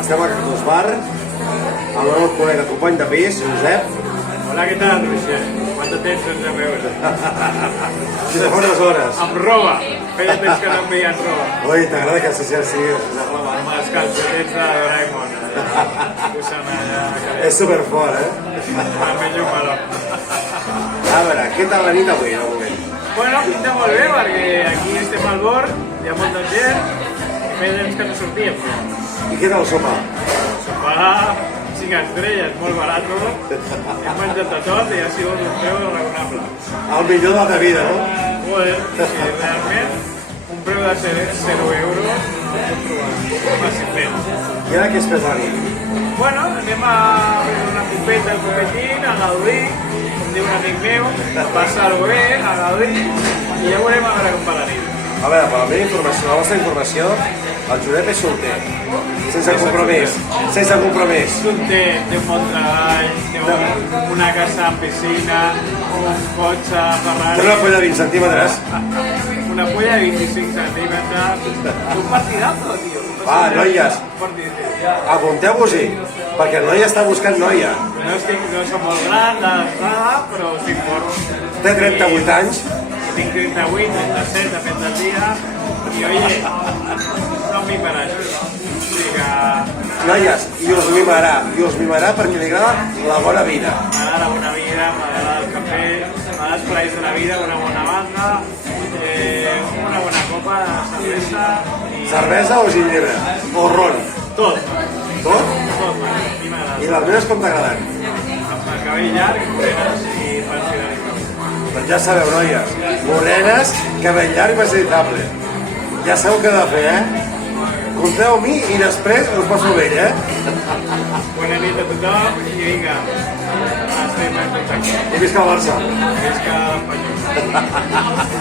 Estem a Cactus Bar, amb el meu col·lega, company de pis, Josep. Hola, què tal, Roger? Quant de temps sense veure? Sí, de fa unes hores. Amb roba! Feia temps que no em veien roba. Ui, t'agrada que s'exerci, Josep? Amb els calcetets de Doraemon. Posant allà... És superfort, El millor meló. A veure, què tal la nit avui, de moment? Bueno, pinta molt bé, perquè aquí estem al bord, hi ha molta gent, i feia temps que no sortíem, però... I què tal el sopar? Sopar 5 estrelles, molt barat, no? Hem menjat de tot i ha sigut un preu raonable. El millor de la teva vida, no? Joder, sí, realment, un preu de 0 euros, no pot trobar fàcilment. I ara què es fes la nit? Bueno, anem a fer una copeta al copetín, a gaudir, com diu un amic meu, a passar-ho bé, a gaudir, i ja veurem a veure com va la nit. A veure, per la meva informació, la vostra informació, el Josep és solter. Sense compromís, sense compromís. Té un bon treball, té una casa amb piscina, un cotxe, Té Ferrari... una polla de 20 centímetres. Una polla de 25 centímetres. Un partidazo, tio. Va, noies, apunteu-vos-hi, perquè el noi està buscant noia. No som molt grans, d'edat, però estic fort. Té 38 anys. Tinc 38, 37, depèn del dia. I, oye, no em mimarà això. O sigui que Noies, i us mimarà perquè li agrada la bona vida. m'agrada la bona vida, m'agrada el cafè, m'agrada els plaers de la vida, una bona banda, una bona copa de cervesa i Cervesa o ginebra? O ron? tot. Tot? Tot, a mi m'agrada. I les meves com t'agraden? Amb el cabell llarg, morenes i pensionades. Doncs ja sabeu, noies, morenes, cabell llarg i facilitable. Ja sabeu què heu de fer, eh? Compteu amb mi i després us passo bé, eh? Bona nit a tothom i vinga, estem en contacte. I visca el Barça. Visca l'Espanyol.